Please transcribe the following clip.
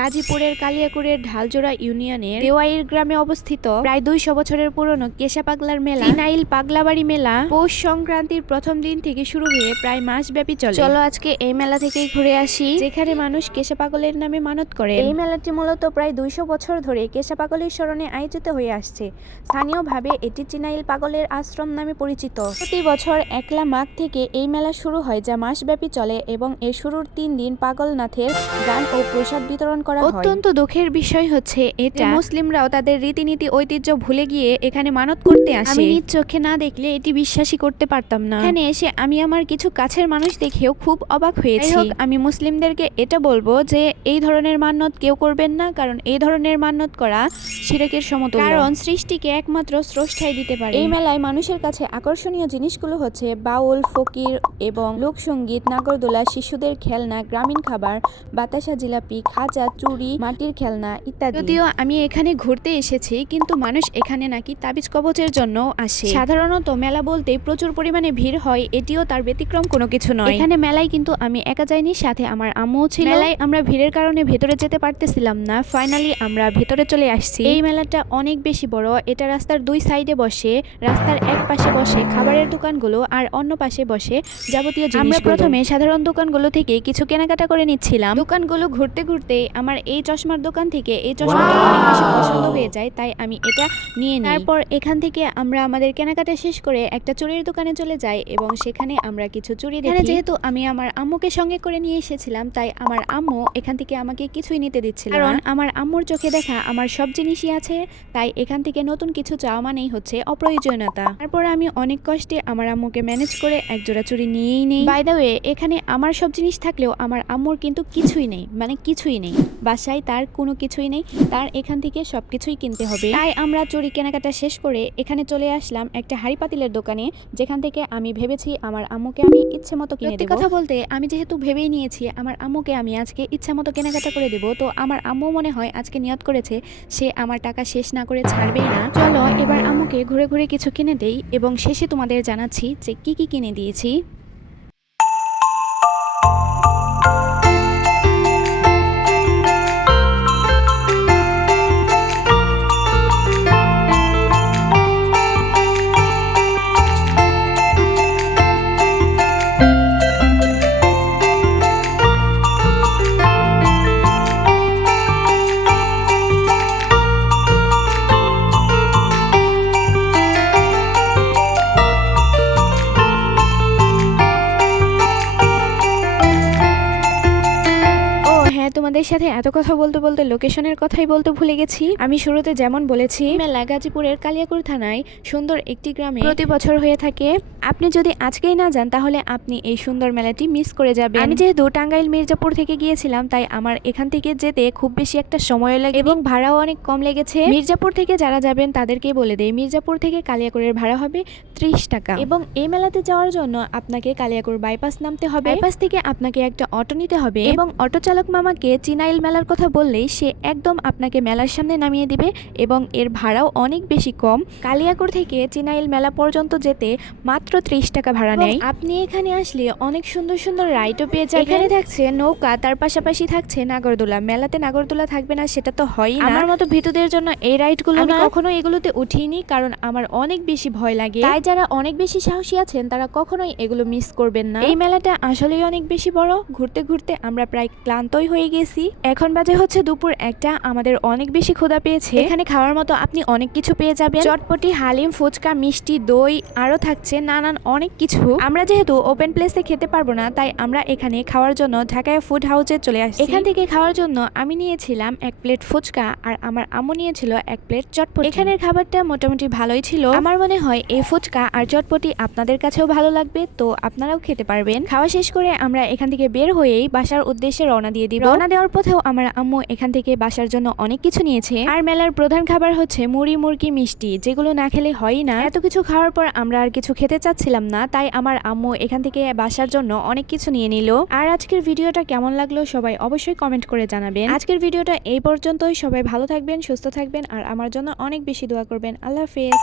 গাজীপুরের কালিয়াকুড়ের ঢালজোড়া ইউনিয়নের দেওয়াইর গ্রামে অবস্থিত প্রায় দুইশো বছরের পুরনো কেশা পাগলার মেলা। নাইল পাগলাবাড়ি মেলা পৌষ সংক্রান্তির প্রথম দিন থেকে শুরু হয়ে প্রায় মাস ব্যাপী চলে। চলো আজকে এই মেলা থেকেই ঘুরে আসি। যেখানে মানুষ কেশা পাগলের নামে মানত করে। এই মেলাটি মূলত প্রায় দুইশো বছর ধরে কেশা পাগলের স্মরণে আয়োজিত হয়ে আসছে। স্থানীয়ভাবে এটি চিনাইল পাগলের আশ্রম নামে পরিচিত। প্রতি বছর একলা মাঘ থেকে এই মেলা শুরু হয় যা মাসব্যাপী চলে এবং এর শুরুর তিন দিন পাগলনাথের গান ও প্রসাদ বিতরণ করা হয়। অত্যন্ত দুঃখের বিষয় হচ্ছে এটা মুসলিমরাও তাদের রীতিনীতি ঐতিহ্য ভুলে গিয়ে এখানে মানত করতে আসে। আমি নিজ চোখে না দেখলে এটি বিশ্বাসই করতে পারতাম না। এখানে এসে আমি আমার কিছু কাছের মানুষ দেখেও খুব অবাক হয়েছি। আমি মুসলিমদেরকে এটা বলব যে এই ধরনের মান্যত কেউ করবেন না কারণ এই ধরনের মান্যত করা শিরকের সমতুল্য। কারণ সৃষ্টিকে একমাত্র স্রষ্টাই দিতে পারে। এই মেলায় মানুষের কাছে আকর্ষণীয় জিনিসগুলো হচ্ছে বাউল ফকির এবং লোকসঙ্গীত নাগরদোলা শিশুদের খেলনা গ্রামীণ খাবার বাতাসা জিলাপি খাজা চুড়ি মাটির খেলনা ইত্যাদি। যদিও আমি এখানে ঘুরতে এসেছি কিন্তু মানুষ এখানে নাকি তাবিজ কবচের জন্য আসে। সাধারণত মেলা বলতে প্রচুর পরিমাণে ভিড় হয় এটিও তার ব্যতিক্রম কোনো কিছু নয়। এখানে মেলায় কিন্তু আমি একা যাইনি সাথে আমার আম্মুও ছিল। মেলায় আমরা ভিড়ের কারণে ভেতরে যেতে পারতেছিলাম না ফাইনালি আমরা ভেতরে চলে আসছি। এই মেলাটা অনেক বেশি বড় এটা রাস্তার দুই সাইডে বসে রাস্তার এক পাশে বসে খাবারের দোকানগুলো আর অন্য পাশে বসে যাবতীয় আমরা প্রথমে সাধারণ দোকানগুলো থেকে কিছু কেনাকাটা করে নিচ্ছিলাম। দোকানগুলো ঘুরতে ঘুরতে আমার এই চশমার দোকান থেকে এই চশমাটা অনেক বেশি পছন্দ হয়ে যায় তাই আমি এটা নিয়ে নিই। তারপর এখান থেকে আমরা আমাদের কেনাকাটা শেষ করে একটা চুড়ির দোকানে চলে যাই এবং সেখানে আমরা কিছু চুরি দেখি। যেহেতু আমি আমার আম্মুকে সঙ্গে করে নিয়ে এসেছিলাম তাই আমার আম্মু এখান থেকে আমাকে কিছুই নিতে দিচ্ছিল কারণ আমার আম্মুর চোখে দেখা আমার সব জিনিসই আছে তাই এখান থেকে নতুন কিছু চাওয়া মানেই হচ্ছে অপ্রয়োজনীয়তা। তারপর আমি অনেক কষ্টে আমার আম্মুকে ম্যানেজ করে এক জোড়া চুড়ি নিয়েই নেই। বাই দ্য ওয়ে এখানে আমার সব জিনিস থাকলেও আমার আম্মুর কিন্তু কিছুই নেই মানে কিছুই নেই। বাসায় তার কোনো কিছুই নেই। তার এখান থেকে সব কিছুই কিনতে হবে। তাই আমরা চুরি কেনাকাটা শেষ করে এখানে চলে আসলাম একটা হাড়ি পাতিলের দোকানে যেখান থেকে আমি ভেবেছি আমার আম্মুকে আমি ইচ্ছে মতো কিনে দেবো। কথা বলতে আমি যেহেতু ভেবেই নিয়েছি আমার আম্মুকে আমি আজকে ইচ্ছা মতো কেনাকাটা করে দেবো তো আমার আম্মু মনে হয় আজকে নিয়ত করেছে সে আমার টাকা শেষ না করে ছাড়বেই না। চলো এবার আম্মুকে ঘুরে ঘুরে কিছু কিনে দেই এবং শেষে তোমাদের জানাচ্ছি যে কি কি কিনে দিয়েছি। তোমাদের সাথে এত কথা বলতে বলতে লোকেশনের কথাই বলতে ভুলে গেছি। আমি শুরুতে যেমন বলেছি মেলা গাজীপুরের কালিয়াকুর থানায় সুন্দর একটি গ্রামে প্রতি বছর হয়ে থাকে। আপনি যদি আজকেই না যান তাহলে আপনি এই সুন্দর মেলাটি মিস করে যাবেন। আমি যেহেতু টাঙ্গাইল মির্জাপুর থেকে গিয়েছিলাম তাই আমার এখান থেকে যেতে খুব বেশি একটা সময় লাগে। এবং ভাড়াও অনেক কম লেগেছে। মির্জাপুর থেকে যারা যাবেন তাদেরকে বলে দেয় মির্জাপুর থেকে কালিয়াকুরের ভাড়া হবে ত্রিশ টাকা। এবং এই মেলাতে যাওয়ার জন্য আপনাকে কালিয়াকুর বাইপাস নামতে হবে। বাইপাস থেকে আপনাকে একটা অটো নিতে হবে এবং অটো চালক মামাকে চিনাইল মেলার কথা বললেই সে একদম আপনাকে মেলার সামনে নামিয়ে দিবে এবং এর ভাড়াও অনেক বেশি কম। কালিয়াকুর থেকে চিনাইল মেলা পর্যন্ত যেতে মাত্র ত্রিশ টাকা ভাড়া নেয়। আপনি এখানে আসলে অনেক সুন্দর সুন্দর রাইডও পেয়ে যাবেন। এখানে থাকছে নৌকা তার পাশাপাশি থাকছে নাগরদোলা। মেলাতে নাগরদোলা থাকবে না সেটা তো হয়ই না। আমার মতো ভীতুদের জন্য এই রাইডগুলো আমি কখনো এগুলোতে উঠিনি কারণ আমার অনেক বেশি ভয় লাগে। তাই যারা অনেক বেশি সাহসী আছেন তারা কখনোই এগুলো মিস করবেন না। এই মেলাটা আসলেই অনেক বেশি বড়। ঘুরতে ঘুরতে আমরা প্রায় ক্লান্তই হয়ে গেছি। এখন বাজে হচ্ছে দুপুর একটা আমাদের অনেক বেশি ক্ষুধা পেয়েছে। এখানে খাওয়ার মতো আপনি অনেক কিছু পেয়ে যাবেন। চটপটি হালিম ফুচকা মিষ্টি দই আরও থাকছে নানান অনেক কিছু। আমরা যেহেতু ওপেন প্লেসে খেতে পারব না তাই আমরা এখানে খাওয়ার জন্য ঢাকায় ফুড হাউসে চলে আসছি। এখান থেকে খাওয়ার জন্য আমি নিয়েছিলাম এক প্লেট ফুচকা আর আমার আম্মু নিয়েছিল এক প্লেট চটপটি। এখানের খাবারটা মোটামুটি ভালোই ছিল। আমার মনে হয় এই ফুচকা আর চটপটি আপনাদের কাছেও ভালো লাগবে তো আপনারাও খেতে পারবেন। খাওয়া শেষ করে আমরা এখান থেকে বের হয়েই বাসার উদ্দেশ্যে রওনা দিয়ে দিব। রওনা দেওয়ার পথেও আমার আম্মু এখান থেকে বাসার জন্য অনেক কিছু নিয়েছে। আর মেলার প্রধান খাবার হচ্ছে মুড়ি, মুরগি, মিষ্টি। যেগুলো না খেলে হয়ই না। এত কিছু খাওয়ার পর আমরা আর কিছু খেতে চাচ্ছিলাম না, তাই আমার আম্মু এখান থেকে বাসার জন্য অনেক কিছু নিয়ে নিল। আর আজকের ভিডিওটা কেমন লাগল সবাই অবশ্যই কমেন্ট করে জানাবেন। আজকের ভিডিওটা এই পর্যন্তই। সবাই ভালো থাকবেন, সুস্থ থাকবেন, আর আমার জন্য অনেক বেশি দোয়া করবেন। আল্লাহ হাফেজ।